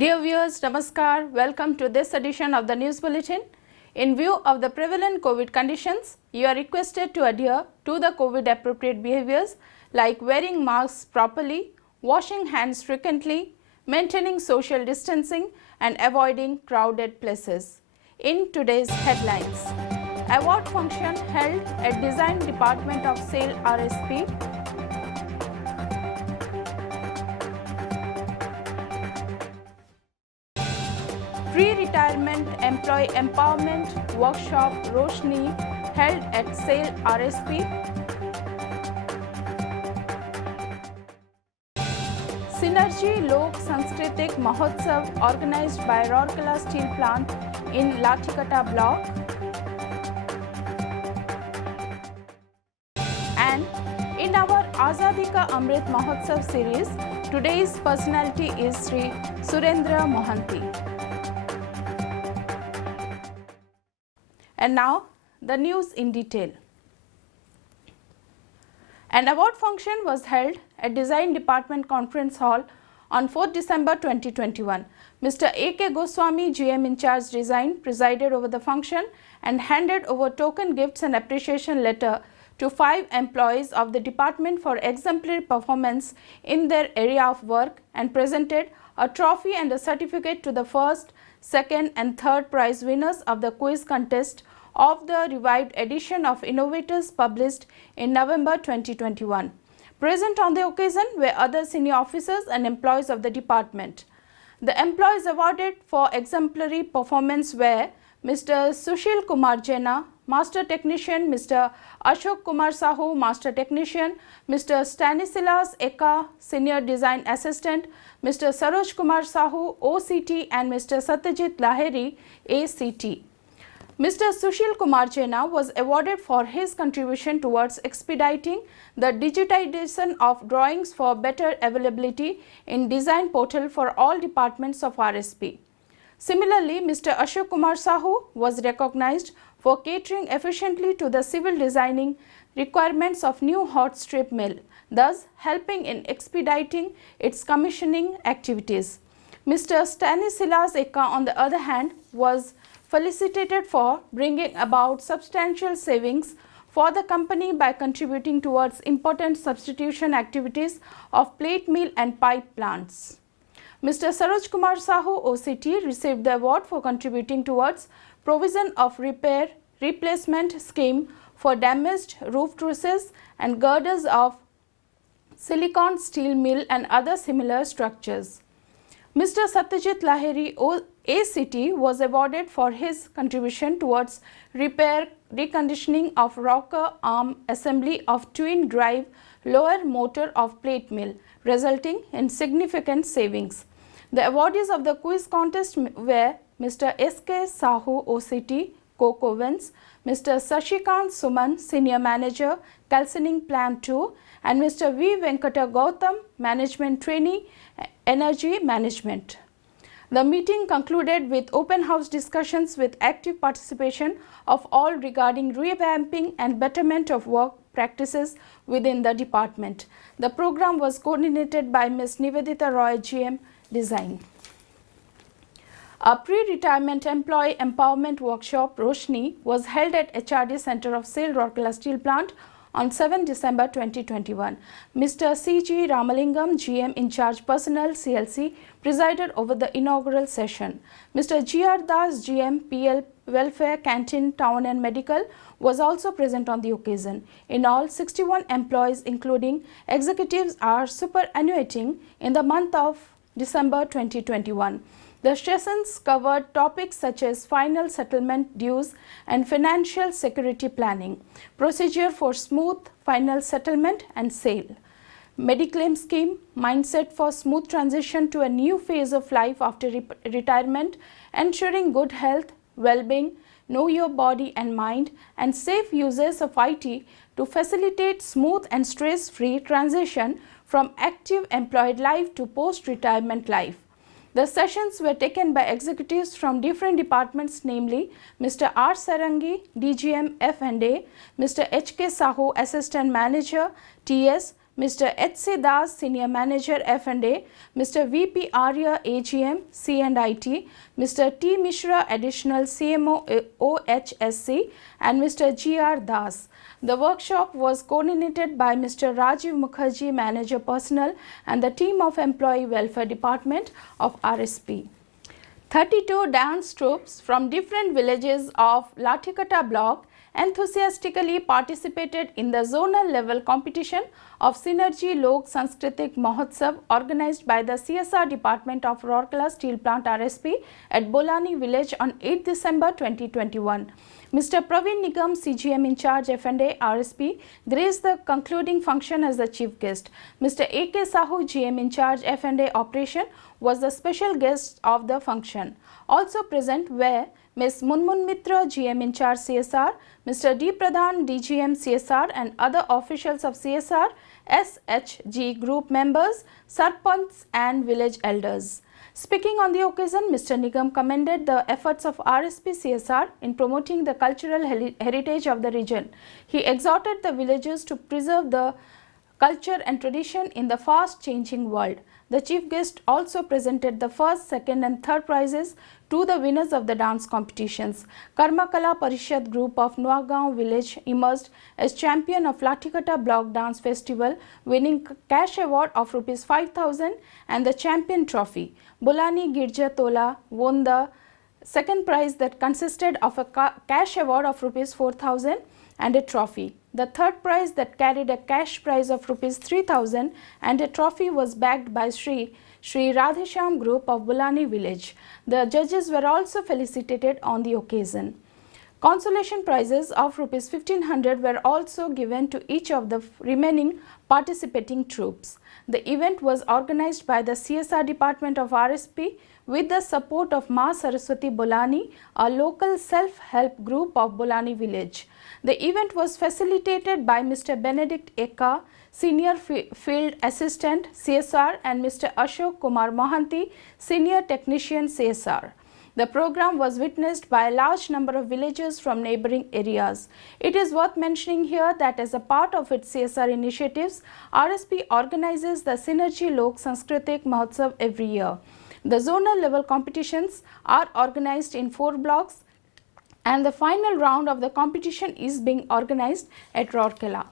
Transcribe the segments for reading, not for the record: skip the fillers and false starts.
Dear viewers, Namaskar. Welcome to this edition of the News Bulletin. In view of the prevalent COVID conditions, you are requested to adhere to the COVID appropriate behaviors like wearing masks properly, washing hands frequently, maintaining social distancing and avoiding crowded places. In today's headlines, award function held at Design Department of SAIL RSP. Pre-retirement employee empowerment workshop Roshni held at SAIL RSP. Synergy Lok Sanskritik Mahotsav organized by Rourkela Steel Plant in Lathikata block. And in our Azadi Ka Amrit Mahotsav series, today's personality is Sri Surendra Mohanty. And now the news in detail. An award function was held at Design Department Conference Hall on 4th December 2021. Mr. A.K. Goswami, GM in charge Design, presided over the function and handed over token gifts and appreciation letter to 5 employees of the department for exemplary performance in their area of work and presented a trophy and a certificate to the first, second and third prize winners of the quiz contest of the revived edition of Innovators published in November 2021. Present on the occasion were other senior officers and employees of the department. The employees awarded for exemplary performance were Mr. Sushil Kumar Jena, Master Technician, Mr. Ashok Kumar Sahu, Master Technician, Mr. Stanislas Eka, Senior Design Assistant, Mr. Saroj Kumar Sahu, OCT and Mr. Satyajit Lahiri, ACT. Mr. Sushil Kumar Jena was awarded for his contribution towards expediting the digitization of drawings for better availability in design portal for all departments of RSP. Similarly, Mr. Ashok Kumar Sahu was recognized for catering efficiently to the civil designing requirements of new hot strip mill, thus helping in expediting its commissioning activities. Mr. Stanislas Eka, on the other hand, was felicitated for bringing about substantial savings for the company by contributing towards important substitution activities of plate mill and pipe plants. Mr. Saroj Kumar Sahu, OCT, received the award for contributing towards provision of repair replacement scheme for damaged roof trusses and girders of silicon steel mill and other similar structures. Mr. Satyajit Lahiri, ACT, was awarded for his contribution towards repair reconditioning of rocker arm assembly of twin drive lower motor of plate mill, resulting in significant savings. The awardees of the quiz contest were Mr. S.K. Sahu, OCT, Coco-Vents, Mr. Sashikant Suman, Senior Manager, Calcining Plant 2, and Mr. V. Venkata Gautam, Management Trainee, Energy Management. The meeting concluded with open house discussions with active participation of all regarding revamping and betterment of work practices within the department. The program was coordinated by Ms. Nivedita Roy, GM, Design. A pre-retirement employee empowerment workshop, Roshni, was held at HRD Center of SAIL Rourkela Steel Plant on 7 December 2021. Mr. C.G. Ramalingam, GM in charge Personnel, CLC, presided over the inaugural session. Mr. G.R. Das, GM, PL Welfare, Canteen, Town and Medical, was also present on the occasion. In all, 61 employees, including executives, are superannuating in the month of December 2021. The sessions covered topics such as final settlement dues and financial security planning, procedure for smooth final settlement and sale, Mediclaim scheme, mindset for smooth transition to a new phase of life after retirement, ensuring good health, well-being, know your body and mind, and safe uses of IT to facilitate smooth and stress-free transition from active employed life to post-retirement life. The sessions were taken by executives from different departments, namely Mr. R. Sarangi, DGM F&A, Mr. H.K. Sahu, Assistant Manager, TS, Mr. H.C. Das, Senior Manager F&A, Mr. V.P. Arya, AGM, C&IT, Mr. T. Mishra, Additional CMO, OHSC, and Mr. G.R. Das. The workshop was coordinated by Mr. Rajiv Mukherjee, Manager Personnel, and the team of Employee Welfare Department of RSP. 32 dance troupes from different villages of Lathikata block enthusiastically participated in the zonal level competition of Synergy Lok Sanskritik Mahotsav organized by the CSR Department of Rourkela Steel Plant RSP at Bolani village on 8 December 2021. Mr. Praveen Nigam, CGM in charge F&A RSP, graced the concluding function as the chief guest. Mr. A.K. Sahu, GM in charge F&A operation, was the special guest of the function. Also present were Ms. Munmun Mitra, GM in charge CSR, Mr. D. Pradhan, DGM CSR, and other officials of CSR, SHG group members, Sarpanchs and village elders. Speaking on the occasion, Mr. Nigam commended the efforts of RSP CSR in promoting the cultural heritage of the region. He exhorted the villagers to preserve the culture and tradition in the fast changing world. The chief guest also presented the first, second and third prizes to the winners of the dance competitions. Karmakala Parishad group of Nuagaon village emerged as champion of Lathikata Block Dance Festival, winning cash award of Rs 5,000 and the champion trophy. Bolani Girja Tola won the second prize that consisted of a cash award of Rs 4,000 and a trophy. The third prize that carried a cash prize of Rs 3,000 and a trophy was backed by Sri Radhesham group of Bolani village. The judges were also felicitated on the occasion. Consolation prizes of Rs 1,500 were also given to each of the remaining participating troupes. The event was organized by the CSR Department of RSP with the support of Ma Saraswati Bolani, a local self-help group of Bolani village. The event was facilitated by Mr. Benedict Eka, Senior Field Assistant CSR, and Mr. Ashok Kumar Mohanty, Senior Technician CSR. The program was witnessed by a large number of villagers from neighboring areas. It is worth mentioning here that as a part of its CSR initiatives, RSP organizes the Synergy Lok Sanskritik Mahotsav every year. The zonal level competitions are organized in 4 blocks and the final round of the competition is being organized at Rourkela.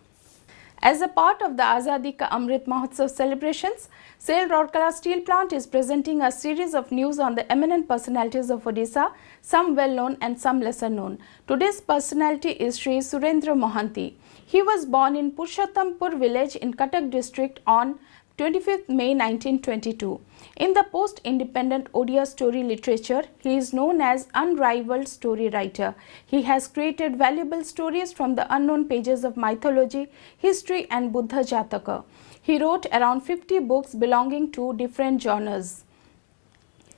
As a part of the Azadi Ka Amrit Mahotsav celebrations, SAIL Rourkela Steel Plant is presenting a series of news on the eminent personalities of Odisha, some well known and some lesser known. Today's personality is Sri Surendra Mohanty. He was born in Purushottamapur village in Cuttack district on 25th May 1922. In the post-independent Odia story literature, he is known as unrivaled story writer. He has created valuable stories from the unknown pages of mythology, history and Buddha Jataka. He wrote around 50 books belonging to different genres.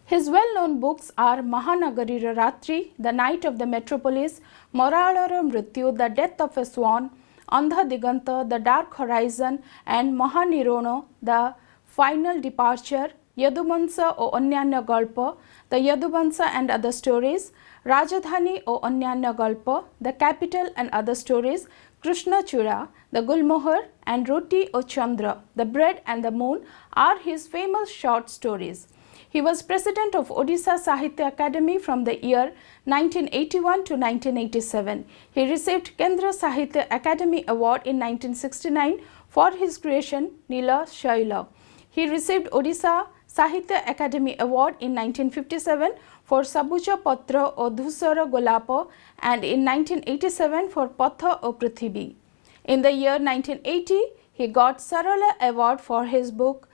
His well-known books are Mahanagarira Ratri, The Night of the Metropolis, Moralara Mrityu, The Death of a Swan, Andha Diganta, The Dark Horizon, and Mahanirono, The Final Departure, Yadubansa o Anyanya Galpa, The Yadubansa and Other Stories, Rajadhani o Anyanya Galpa, The Capital and Other Stories, Krishna Chura, The Gulmohar, and Roti o Chandra, The Bread and the Moon are his famous short stories. He was president of Odisha Sahitya Academy from the year 1981 to 1987. He received Kendra Sahitya Academy Award in 1969 for his creation Nila Shaila. He received Odisha Sahitya Academy Award in 1957 for Sabuja Patra o Dhusara Golapa and in 1987 for Patha o Prithibi. In the year 1980, he got Sarala Award for his book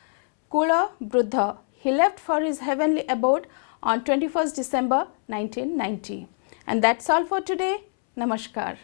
Kula Bruddha. He left for his heavenly abode on 21st December 1990. And that's all for today. Namaskar.